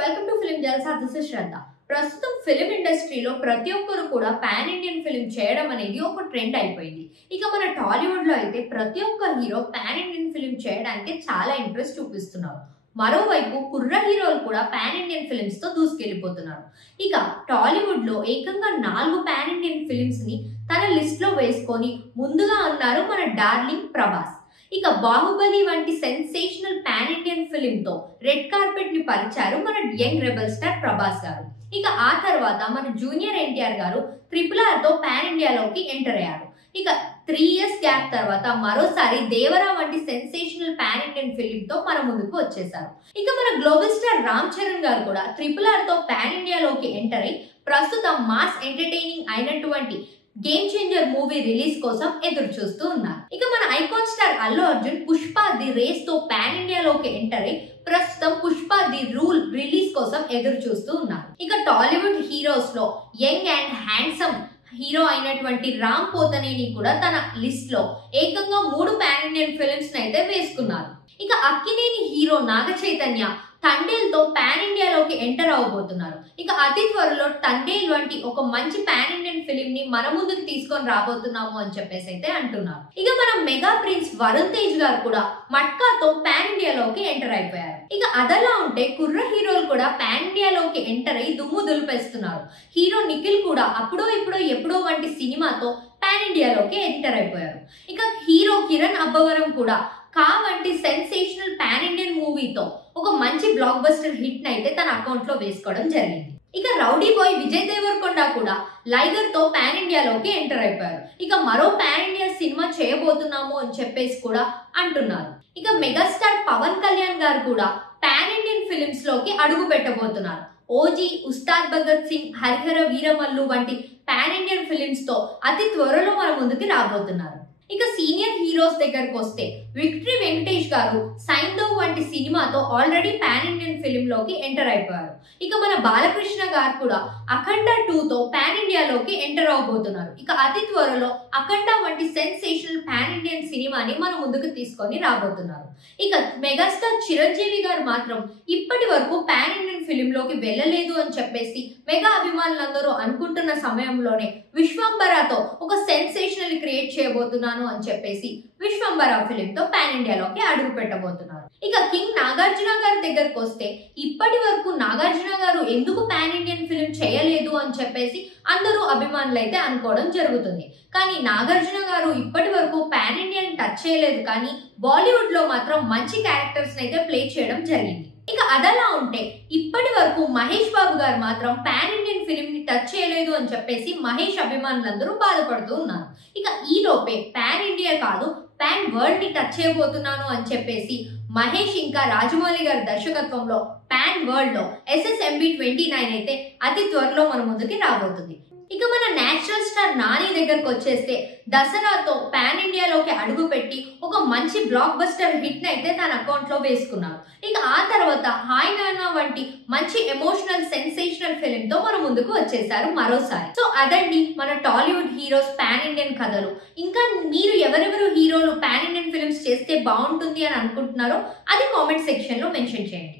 Welcome to film Jalsa. This is Shraddha. ప్రస్తుతం film ఇండస్ట్రీలో ప్రతి ఒక్కరు కూడా పాన్ ఇండియన్ ఫిల్మ్ చేయడం అనేది ఒక ట్రెండ్ అయిపోయింది. ఇక మన టాలీవుడ్ లో అయితే ప్రతి ఒక్క హీరో పాన్ ఇండియన్ ఫిల్మ్ చేయడానికి చాలా ఇంట్రెస్ట్ చూపిస్తున్నారు. మరోవైపు కుర్ర హీరోలు కూడా పాన్ ఇండియన్ ఫిల్మ్స్ తో దూసుకెళ్లిపోతున్నారు. ఇక టాలీవుడ్ లో ఏకంగా 4 పాన్ ఇండియన్ ఫిల్మ్స్ ని తన లిస్ట్ లో వేసుకొని ముందుగా ఉన్నారు మన డార్లింగ్ ప్రభాస్. ఇక బాహుబలి వంటి సెన్సేషనల్ పాన్ ఇండియన్ ఫిల్మ్ తో రెడ్ కార్పెట్ ని పరిచారు మన యంగ్ రెబల్ స్టార్ ప్రభాస్ గారు. ఇక ఆ తర్వాత మన జూనియర్ ఎన్టీఆర్ గారు RRR తో పాన్ ఇండియాలోకి ఎంటర్ అయ్యారు. ఇక 3 years గ్యాప్ తర్వాత మరోసారి దేవరా వంటి సెన్సేషనల్ పాన్ ఇండియన్ ఫిల్మ్ తో మన ముందుకు వచ్చేసారు. ఇక మన గ్లోబల్ స్టార్ రామ్ చరణ్ గారు కూడా RRR తో పాన్ ఇండియాలోకి ఎంటర్ అయి ప్రస్తుతం మాస్ ఎంటర్టైనింగ్ అయినటువంటి గేమ్ చేంజర్ మూవీ రిలీజ్ కోసం ఎదురు చూస్తూ ఉన్నారు. ఇక మన icon star Allu Arjun Pushpa the race తో పాన్ ఇండియాలోకి ఎంటర్ అయి ప్రస్తుతం పుష్ప ది రూల్ రిలీజ్ కోసం ఎదురు చూస్తూ ఉన్నారు. ఇక టాలీవుడ్ హీరోస్ లో యంగ్ అండ్ హ్యాండ్సమ్ హీరో అయినటువంటి రామ్ పోతనేని కూడా తన లిస్ట్ లో ఏకంగా 3 పాన్ ఇండియన్ ఫిల్మ్స్ అయితే వేసుకున్నారు. ఇక అక్కినేని హీరో నాగ చైతన్య తండేల్ తో పాన్ ఇండియాలోకి ఎంటర్ అవబోతున్నారు. ఇక అతి త్వరలో తండేల్ వంటి ఒక మంచి పాన్ ఇండియన్ ఫిల్మ్ ని మన ముందుకు తీసుకొని రాబోతున్నాము అని చెప్పేసి అయితే అంటున్నారు. ఇక మన మెగా ప్రిన్స్ వరుణ్ తేజ్ గారు కూడా మట్కాతో పాన్ ఇండియాలోకి ఎంటర్ అయిపోయారు. ఇక అదలా ఉంటే కుర్ర హీరోలు కూడా పాన్ ఇండియాలోకి ఎంటర్ అయి దుమ్ము దులిపేస్తున్నారు. హీరో నిఖిల్ కూడా అప్పుడో ఇప్పుడో ఎప్పుడో వంటి సినిమాతో పాన్ ఇండియాలోకి ఎంటర్ అయిపోయారు. ఇక హీరో కిరణ్ అబ్బవరం కూడా కా వంటి సెన్సేషనల్ పాన్ ఇండియన్ మూవీతో ఒక మంచి బ్లాక్ బస్టర్ హిట్ అయితే తన అకౌంట్ లో వేసుకోవడం జరిగింది. ఇక రౌడీ బాయ్ విజయ్ దేవరకొండ కూడా లైగర్ తో పాన్ ఇండియాలోకి ఎంటర్ అయిపోయారు. ఇక మరో పాన్ ఇండియా సినిమా చేయబోతున్నాము అని చెప్పేసి కూడా అంటున్నారు. ఇక మెగాస్టార్ పవన్ కళ్యాణ్ గారు కూడా పాన్ ఇండియన్ ఫిలిమ్స్ లోకి అడుగు పెట్టబోతున్నారు. ఓజీ, ఉస్తాద్ భగత్ సింగ్, హరిహర వీరమల్లు వంటి పాన్ ఇండియన్ ఫిలిమ్స్ తో అతి త్వరలో మన ముందుకి రాబోతున్నారు. ఇక సీనియర్ హీరోస్ దగ్గరకు వస్తే విక్టరీ వెంకటేష్ గారు సైంధవ్ వంటి సినిమాతో ఆల్రెడీ పాన్ ఇండియన్ ఫిల్మ్ లోకి ఎంటర్ అయిపోయారు. ఇక మన బాలకృష్ణ గారు కూడా అఖండ 2 తో పాన్ ఇండియాలోకి ఎంటర్ అవబోతున్నారు. ఇక అతి త్వరలో అఖండ వంటి సెన్సేషనల్ పాన్ ఇండియన్ సినిమాని మన ముందుకు తీసుకొని రాబోతున్నారు. ఇక మెగాస్టార్ చిరంజీవి గారు మాత్రం ఇప్పటి వరకు పాన్ ఇండియన్ ఫిల్మ్ లోకి వెళ్ళలేదు అని చెప్పేసి మెగా అభిమానులందరూ అనుకుంటున్న సమయంలోనే విశ్వంబరాతో ఒక సెన్సేషనల్ క్రియేట్ చేయబోతున్నాను అని చెప్పేసి విశ్వంబర ఫిలిం తో పాన్ ఇండియాలోకి అడుగు పెట్టబోతున్నారు. ఇక కింగ్ నాగార్జున గారి దగ్గరకు వస్తే ఇప్పటి వరకు నాగార్జున గారు ఎందుకు పాన్ ఇండియన్ ఫిలిం చేయలేదు అని చెప్పేసి అందరూ అభిమానులు అయితే అనుకోవడం జరుగుతుంది. కానీ నాగార్జున గారు ఇప్పటి వరకు పాన్ ఇండియన్ టచ్ చేయలేదు, కానీ బాలీవుడ్ లో మాత్రం మంచి క్యారెక్టర్స్ అయితే ప్లే చేయడం జరిగింది. ఇక అదలా ఉంటే ఇప్పటి వరకు మహేష్ బాబు గారు మాత్రం పాన్ ఇండియన్ ఫిలిం ని టచ్ చేయలేదు అని చెప్పేసి మహేష్ అభిమానులందరూ బాధపడుతూ ఉన్నారు. ఇక ఈ లోపే పాన్ ఇండియా కాదు పాన్ వరల్డ్ ని టచ్ చేయబోతున్నాను అని చెప్పేసి మహేష్ ఇంకా రాజమౌళి గారి దర్శకత్వంలో పాన్ వరల్డ్ లో SSMB29 అయితే అతి త్వరలో మన ముందుకి రాబోతుంది. ఇక మన నేషనల్ స్టార్ నాని దగ్గరకు వచ్చేస్తే దసరాతో పాన్ ఇండియాలోకి అడుగు పెట్టి ఒక మంచి బ్లాక్ బస్టర్ హిట్ అయితే తన అకౌంట్ లో వేసుకున్నారు. ఇక ఆ తర్వాత హాయ్ నానా వంటి మంచి ఎమోషనల్ సెన్సేషనల్ ఫిల్మ్ తో మన ముందుకు వచ్చేసారు మరోసారి. సో అదండి మన టాలీవుడ్ హీరోస్ పాన్ ఇండియన్ కథలు. ఇంకా మీరు ఎవరెవరు హీరోలు పాన్ ఇండియన్ ఫిల్మ్స్ చేస్తే బాగుంటుంది అని అనుకుంటున్నారో అది కామెంట్ సెక్షన్ లో మెన్షన్ చేయండి.